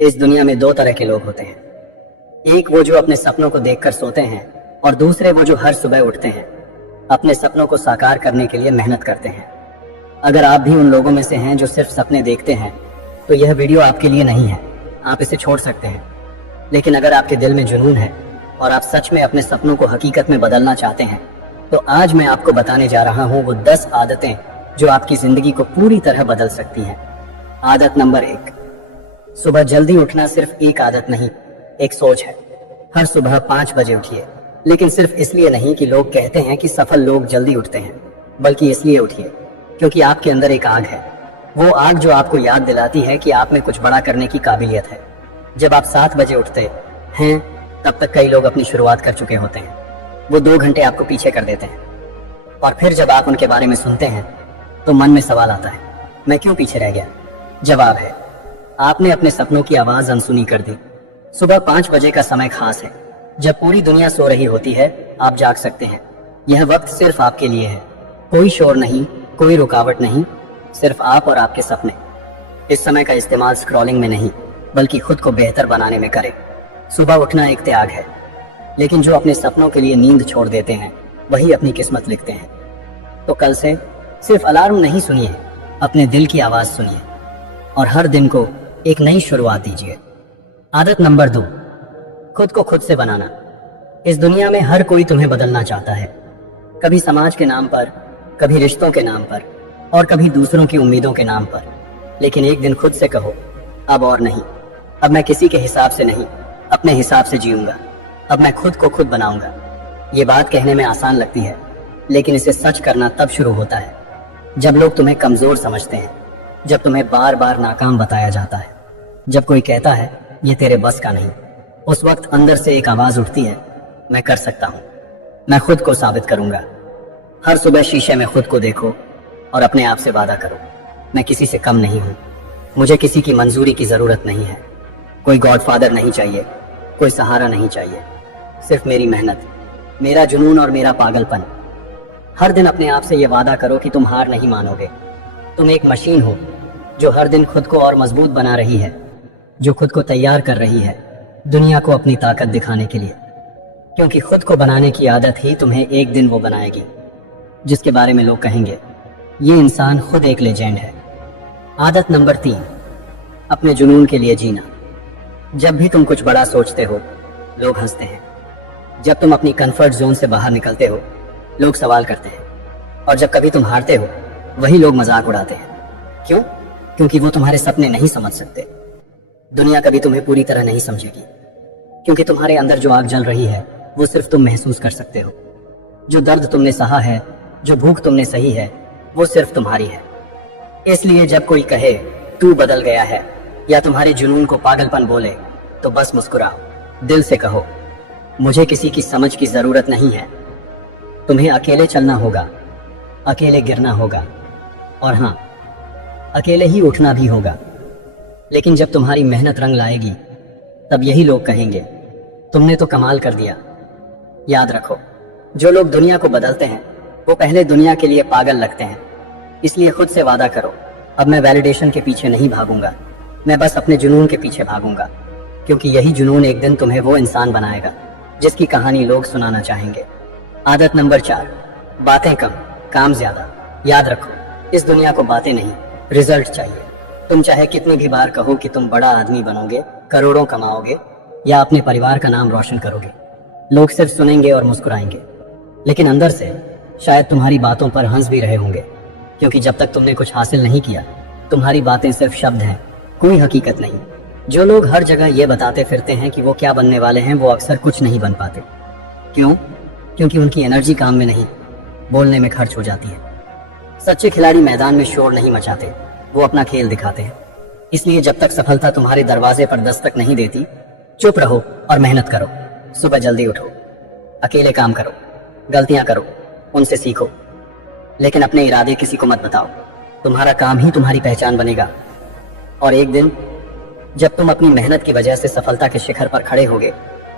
इस दुनिया में दो तरह के लोग होते हैं। एक वो जो अपने सपनों को देखकर सोते हैं और दूसरे वो जो हर सुबह उठते हैं अपने सपनों को साकार करने के लिए मेहनत करते हैं। अगर आप भी उन लोगों में से हैं जो सिर्फ सपने देखते हैं तो यह वीडियो आपके लिए नहीं है, आप इसे छोड़ सकते हैं। लेकिन अगर आपके दिल में जुनून है और आप सच में अपने सपनों को हकीकत में बदलना चाहते हैं तो आज मैं आपको बताने जा रहा हूँ वो 10 आदतें जो आपकी जिंदगी को पूरी तरह बदल सकती हैं। आदत नंबर 1, सुबह जल्दी उठना सिर्फ एक आदत नहीं, एक सोच है। हर सुबह 5 बजे उठिए, लेकिन सिर्फ इसलिए नहीं कि लोग कहते हैं कि सफल लोग जल्दी उठते हैं, बल्कि इसलिए उठिए क्योंकि आपके अंदर एक आग है। वो आग जो आपको याद दिलाती है कि आप में कुछ बड़ा करने की काबिलियत है। जब आप 7 बजे उठते हैं तब तक कई लोग अपनी शुरुआत कर चुके होते हैं। वो 2 घंटे आपको पीछे कर देते हैं और फिर जब आप उनके बारे में सुनते हैं तो मन में सवाल आता है, मैं क्यों पीछे रह गया? जवाब है, आपने अपने सपनों की आवाज अनसुनी कर दी। सुबह 5 बजे का समय खास है। जब पूरी दुनिया सो रही होती है आप जाग सकते हैं। यह वक्त सिर्फ आपके लिए है। कोई शोर नहीं, कोई रुकावट नहीं, सिर्फ आप और आपके सपने। इस समय का इस्तेमाल स्क्रॉलिंग में नहीं बल्कि खुद को बेहतर बनाने में करें। सुबह उठना एक त्याग है, लेकिन जो अपने सपनों के लिए नींद छोड़ देते हैं वही अपनी किस्मत लिखते हैं। तो कल से सिर्फ अलार्म नहीं सुनिए, अपने दिल की आवाज सुनिए और हर दिन को एक नई शुरुआत दीजिए। आदत नंबर 2, खुद को खुद से बनाना। इस दुनिया में हर कोई तुम्हें बदलना चाहता है, कभी समाज के नाम पर, कभी रिश्तों के नाम पर और कभी दूसरों की उम्मीदों के नाम पर। लेकिन एक दिन खुद से कहो, अब और नहीं, अब मैं किसी के हिसाब से नहीं, अपने हिसाब से जीऊंगा। अब मैं खुद को खुद बनाऊंगा। ये बात कहने में आसान लगती है, लेकिन इसे सच करना तब शुरू होता है जब लोग तुम्हें कमजोर समझते हैं, जब तुम्हें बार बार नाकाम बताया जाता है, जब कोई कहता है ये तेरे बस का नहीं। उस वक्त अंदर से एक आवाज उठती है, मैं कर सकता हूं, मैं खुद को साबित करूंगा। हर सुबह शीशे में खुद को देखो और अपने आप से वादा करो, मैं किसी से कम नहीं हूं, मुझे किसी की मंजूरी की जरूरत नहीं है। कोई गॉडफादर नहीं चाहिए, कोई सहारा नहीं चाहिए, सिर्फ मेरी मेहनत, मेरा जुनून और मेरा पागलपन। हर दिन अपने आप से यह वादा करो कि तुम हार नहीं मानोगे। तुम एक मशीन हो जो हर दिन खुद को और मजबूत बना रही है, जो खुद को तैयार कर रही है दुनिया को अपनी ताकत दिखाने के लिए। क्योंकि खुद को बनाने की आदत ही तुम्हें एक दिन वो बनाएगी जिसके बारे में लोग कहेंगे, ये इंसान खुद एक लेजेंड है। आदत नंबर 3, अपने जुनून के लिए जीना। जब भी तुम कुछ बड़ा सोचते हो लोग हंसते हैं। जब तुम अपनी कंफर्ट जोन से बाहर निकलते हो लोग सवाल करते हैं और जब कभी तुम हारते हो वही लोग मजाक उड़ाते हैं। क्यों? क्योंकि वो तुम्हारे सपने नहीं समझ सकते। दुनिया कभी तुम्हें पूरी तरह नहीं समझेगी क्योंकि तुम्हारे अंदर जो आग जल रही है वो सिर्फ तुम महसूस कर सकते हो। जो दर्द तुमने सहा है, जो भूख तुमने सही है, वो सिर्फ तुम्हारी है। इसलिए जब कोई कहे तू बदल गया है या तुम्हारे जुनून को पागलपन बोले तो बस मुस्कुराओ। दिल से कहो, मुझे किसी की समझ की जरूरत नहीं है। तुम्हें अकेले चलना होगा, अकेले गिरना होगा और हाँ, अकेले ही उठना भी होगा। लेकिन जब तुम्हारी मेहनत रंग लाएगी तब यही लोग कहेंगे, तुमने तो कमाल कर दिया। याद रखो, जो लोग दुनिया को बदलते हैं वो पहले दुनिया के लिए पागल लगते हैं। इसलिए खुद से वादा करो, अब मैं वैलिडेशन के पीछे नहीं भागूंगा, मैं बस अपने जुनून के पीछे भागूंगा। क्योंकि यही जुनून एक दिन तुम्हें वो इंसान बनाएगा जिसकी कहानी लोग सुनाना चाहेंगे। आदत नंबर 4, बातें कम, काम ज्यादा। याद रखो, इस दुनिया को बातें नहीं, रिजल्ट चाहिए। तुम चाहे कितनी भी बार कहो कि तुम बड़ा आदमी बनोगे, करोड़ों कमाओगे या अपने परिवार का नाम रोशन करोगे, लोग सिर्फ सुनेंगे और मुस्कुराएंगे। लेकिन अंदर से शायद तुम्हारी बातों पर हंस भी रहे होंगे। क्योंकि जब तक तुमने कुछ हासिल नहीं किया तुम्हारी बातें सिर्फ शब्द हैं, कोई हकीकत नहीं। जो लोग हर जगह ये बताते फिरते हैं कि वो क्या बनने वाले हैं वो अक्सर कुछ नहीं बन पाते। क्यों? क्योंकि उनकी एनर्जी काम में नहीं, बोलने में खर्च हो जाती है। सच्चे खिलाड़ी मैदान में शोर नहीं मचाते, वो अपना खेल दिखाते हैं। इसलिए जब तक सफलता तुम्हारे दरवाजे पर दस्तक नहीं देती, चुप रहो और मेहनत करो। सुबह जल्दी उठो, अकेले काम करो, गलतियां करो, उनसे सीखो, लेकिन अपने इरादे किसी को मत बताओ। तुम्हारा काम ही तुम्हारी पहचान बनेगा। और एक दिन जब तुम अपनी मेहनत की वजह से सफलता के शिखर पर खड़े होगे,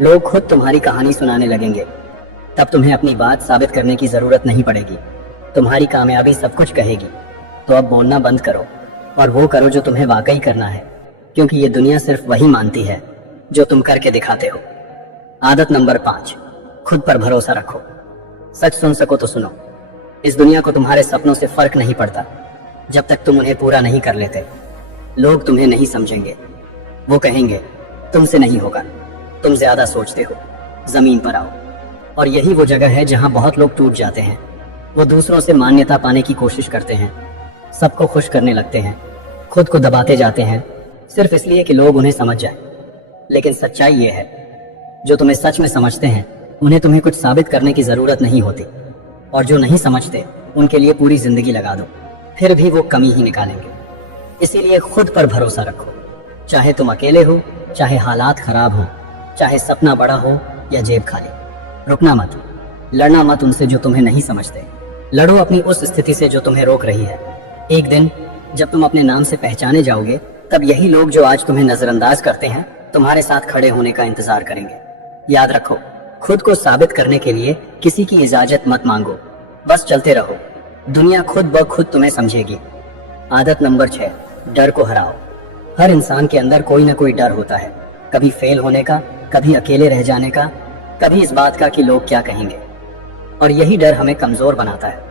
लोग खुद तुम्हारी कहानी सुनाने लगेंगे। तब तुम्हें अपनी बात साबित करने की जरूरत नहीं पड़ेगी, तुम्हारी कामयाबी सब कुछ कहेगी। तो अब बोलना बंद करो और वो करो जो तुम्हें वाकई करना है। क्योंकि ये दुनिया सिर्फ वही मानती है जो तुम करके दिखाते हो। आदत नंबर 5, खुद पर भरोसा रखो। सच सुन सको तो सुनो, इस दुनिया को तुम्हारे सपनों से फर्क नहीं पड़ता जब तक तुम उन्हें पूरा नहीं कर लेते। लोग तुम्हें नहीं समझेंगे, वो कहेंगे तुमसे नहीं होगा, तुम ज्यादा सोचते हो, जमीन पर आओ। और यही वो जगह है जहां बहुत लोग टूट जाते हैं। वो दूसरों से मान्यता पाने की कोशिश करते हैं, सबको खुश करने लगते हैं, खुद को दबाते जाते हैं सिर्फ इसलिए कि लोग उन्हें समझ जाएं। लेकिन सच्चाई ये है, जो तुम्हें सच में समझते हैं उन्हें तुम्हें कुछ साबित करने की जरूरत नहीं होती, और जो नहीं समझते उनके लिए पूरी जिंदगी लगा दो, फिर भी वो कमी ही निकालेंगे। इसीलिए खुद पर भरोसा रखो, चाहे तुम अकेले हो, चाहे हालात खराब हो, चाहे सपना बड़ा हो या जेब खाली। रुकना मत, लड़ना मत उनसे जो तुम्हें नहीं समझते, लड़ो अपनी उस स्थिति से जो तुम्हें रोक रही है। एक दिन जब तुम अपने नाम से पहचाने जाओगे, तब यही लोग जो आज तुम्हें नजरअंदाज करते हैं तुम्हारे साथ खड़े होने का इंतजार करेंगे। याद रखो, खुद को साबित करने के लिए किसी की इजाजत मत मांगो, बस चलते रहो, दुनिया खुद ब खुद तुम्हें समझेगी। आदत नंबर 6, डर को हराओ। हर इंसान के अंदर कोई ना कोई डर होता है, कभी फेल होने का, कभी अकेले रह जाने का, कभी इस बात का कि लोग क्या कहेंगे। और यही डर हमें कमजोर बनाता है।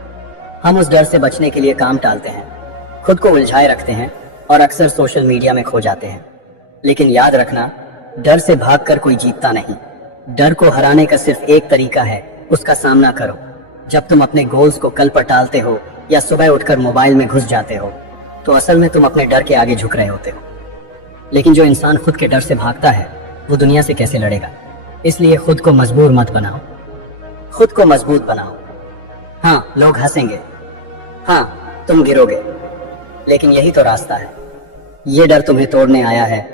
हम उस डर से बचने के लिए काम टालते हैं, खुद को उलझाए रखते हैं और अक्सर सोशल मीडिया में खो जाते हैं। लेकिन याद रखना, डर से भागकर कोई जीतता नहीं। डर को हराने का सिर्फ एक तरीका है, उसका सामना करो। जब तुम अपने गोल्स को कल पर टालते हो या सुबह उठकर मोबाइल में घुस जाते हो, तो असल में तुम अपने डर के आगे झुक रहे होते हो। लेकिन जो इंसान खुद के डर से भागता है वो दुनिया से कैसे लड़ेगा? इसलिए खुद को मजबूर मत बनाओ, खुद को मजबूत बनाओ। हाँ, लोग हंसेंगे, हाँ तुम गिरोगे, लेकिन यही तो रास्ता है। ये डर तुम्हें तोड़ने आया है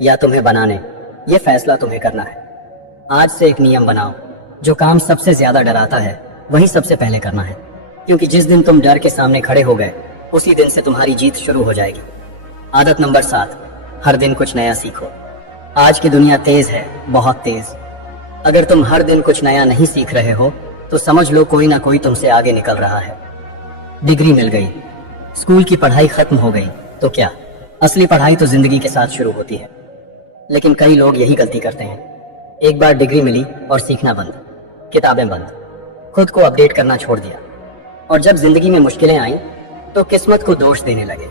या तुम्हें बनाने, ये फैसला तुम्हें करना है। आज से एक नियम बनाओ, जो काम सबसे ज्यादा डराता है वही सबसे पहले करना है, क्योंकि जिस दिन तुम डर के सामने खड़े हो गए उसी दिन से तुम्हारी जीत शुरू हो जाएगी। आदत नंबर 7, हर दिन कुछ नया सीखो। आज की दुनिया तेज है, बहुत तेज। अगर तुम हर दिन कुछ नया नहीं सीख रहे हो तो समझ लो कोई ना कोई तुमसे आगे निकल रहा है। डिग्री मिल गई, स्कूल की पढ़ाई खत्म हो गई, तो क्या, असली पढ़ाई तो जिंदगी के साथ शुरू होती है। लेकिन कई लोग यही गलती करते हैं, एक बार डिग्री मिली और सीखना बंद, किताबें बंद, खुद को अपडेट करना छोड़ दिया, और जब जिंदगी में मुश्किलें आईं तो किस्मत को दोष देने लगे।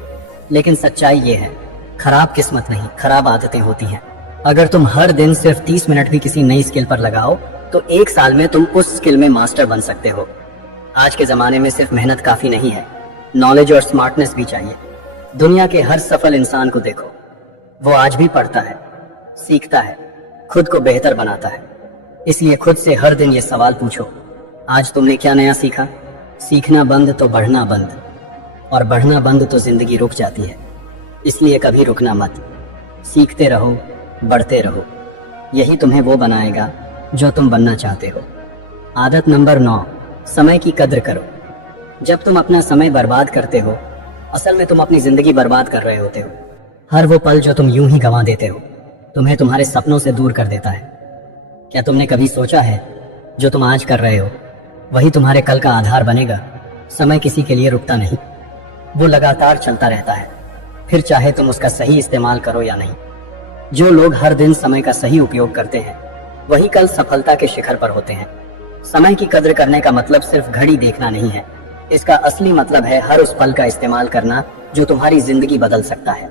लेकिन सच्चाई ये है, खराब किस्मत नहीं, खराब आदतें होती हैं। अगर तुम हर दिन सिर्फ 30 मिनट भी किसी नई स्किल पर लगाओ तो एक साल में तुम उस स्किल में मास्टर बन सकते हो। आज के जमाने में सिर्फ मेहनत काफी नहीं है, नॉलेज और स्मार्टनेस भी चाहिए। दुनिया के हर सफल इंसान को देखो, वो आज भी पढ़ता है, सीखता है, खुद को बेहतर बनाता है। इसलिए खुद से हर दिन ये सवाल पूछो, आज तुमने क्या नया सीखा? सीखना बंद तो बढ़ना बंद, और बढ़ना बंद तो जिंदगी रुक जाती है। इसलिए कभी रुकना मत, सीखते रहो, बढ़ते रहो, यही तुम्हें वो बनाएगा जो तुम बनना चाहते हो। आदत नंबर 9, समय की कद्र करो। जब तुम अपना समय बर्बाद करते हो, असल में तुम अपनी जिंदगी बर्बाद कर रहे होते हो। हर वो पल जो तुम यूं ही गंवा देते हो तुम्हें तुम्हारे सपनों से दूर कर देता है। क्या तुमने कभी सोचा है, जो तुम आज कर रहे हो वही तुम्हारे कल का आधार बनेगा? समय किसी के लिए रुकता नहीं, वो लगातार चलता रहता है, फिर चाहे तुम उसका सही इस्तेमाल करो या नहीं। जो लोग हर दिन समय का सही उपयोग करते हैं वही कल सफलता के शिखर पर होते हैं। समय की कद्र करने का मतलब सिर्फ घड़ी देखना नहीं है, इसका असली मतलब है हर उस पल का इस्तेमाल करना जो तुम्हारी जिंदगी बदल सकता है।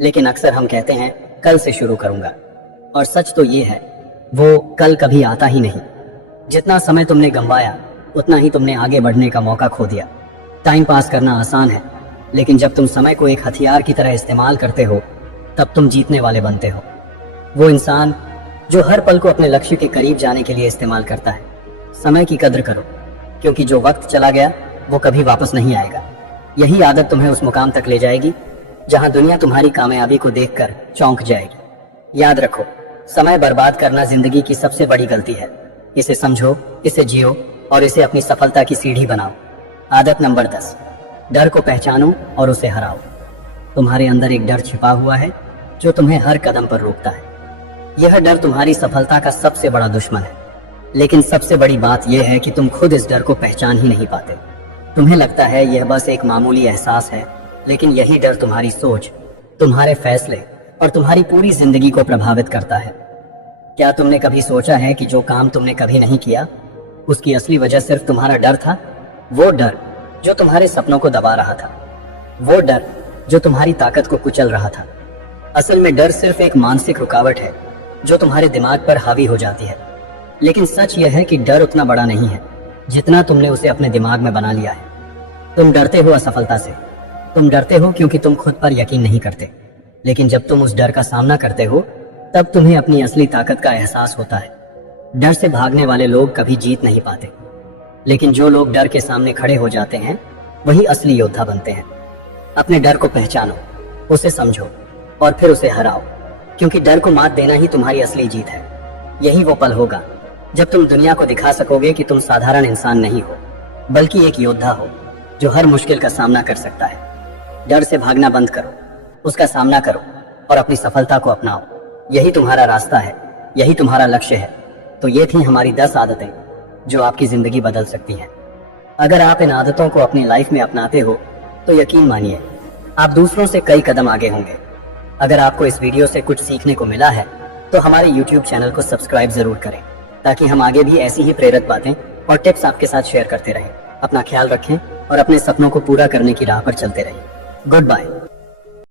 लेकिन अक्सर हम कहते हैं कल से शुरू करूंगा, और सच तो ये है वो कल कभी आता ही नहीं। जितना समय तुमने गंवाया उतना ही तुमने आगे बढ़ने का मौका खो दिया। टाइम पास करना आसान है, लेकिन जब तुम समय को एक हथियार की तरह इस्तेमाल करते हो तब तुम जीतने वाले बनते हो। वो इंसान जो हर पल को अपने लक्ष्य के करीब जाने के लिए इस्तेमाल करता है। समय की कद्र करो, क्योंकि जो वक्त चला गया वो कभी वापस नहीं आएगा। यही आदत तुम्हें उस मुकाम तक ले जाएगी जहां दुनिया तुम्हारी कामयाबी को देखकर चौंक जाएगी। याद रखो, समय बर्बाद करना जिंदगी की सबसे बड़ी गलती है। इसे समझो, इसे जियो और इसे अपनी सफलता की सीढ़ी बनाओ। आदत नंबर 10, डर को पहचानो और उसे हराओ। तुम्हारे अंदर एक डर छिपा हुआ है जो तुम्हें हर कदम पर रोकता है। यह डर तुम्हारी सफलता का सबसे बड़ा दुश्मन है। लेकिन सबसे बड़ी बात यह है कि तुम खुद इस डर को पहचान ही नहीं पाते। तुम्हें लगता है यह बस एक मामूली एहसास है, लेकिन यही डर तुम्हारी सोच, तुम्हारे फैसले और तुम्हारी पूरी जिंदगी को प्रभावित करता है। क्या तुमने कभी सोचा है कि जो काम तुमने कभी नहीं किया उसकी असली वजह सिर्फ तुम्हारा डर था? वो डर जो तुम्हारे सपनों को दबा रहा था, वो डर जो तुम्हारी ताकत को कुचल रहा था। असल में डर सिर्फ एक मानसिक रुकावट है जो तुम्हारे दिमाग पर हावी हो जाती है। लेकिन सच यह है कि डर उतना बड़ा नहीं है जितना तुमने उसे अपने दिमाग में बना लिया है। तुम डरते हो असफलता से, तुम डरते हो क्योंकि तुम खुद पर यकीन नहीं करते। लेकिन जब तुम उस डर का सामना करते हो तब तुम्हें अपनी असली ताकत का एहसास होता है। डर से भागने वाले लोग कभी जीत नहीं पाते, लेकिन जो लोग डर के सामने खड़े हो जाते हैं वही असली योद्धा बनते हैं। अपने डर को पहचानो, उसे समझो और फिर उसे हराओ, क्योंकि डर को मात देना ही तुम्हारी असली जीत है। यही वो पल होगा जब तुम दुनिया को दिखा सकोगे कि तुम साधारण इंसान नहीं हो, बल्कि एक योद्धा हो जो हर मुश्किल का सामना कर सकता है। डर से भागना बंद करो, उसका सामना करो और अपनी सफलता को अपनाओ। यही तुम्हारा रास्ता है, यही तुम्हारा लक्ष्य है। तो ये थी हमारी 10 आदतें जो आपकी जिंदगी बदल सकती हैं। अगर आप इन आदतों को अपनी लाइफ में अपनाते हो तो यकीन मानिए आप दूसरों से कई कदम आगे होंगे। अगर आपको इस वीडियो से कुछ सीखने को मिला है तो हमारे YouTube चैनल को सब्सक्राइब जरूर करें, ताकि हम आगे भी ऐसी ही प्रेरक बातें और टिप्स आपके साथ शेयर करते रहें। अपना ख्याल रखें और अपने सपनों को पूरा करने की राह पर चलते रहें। Good bye.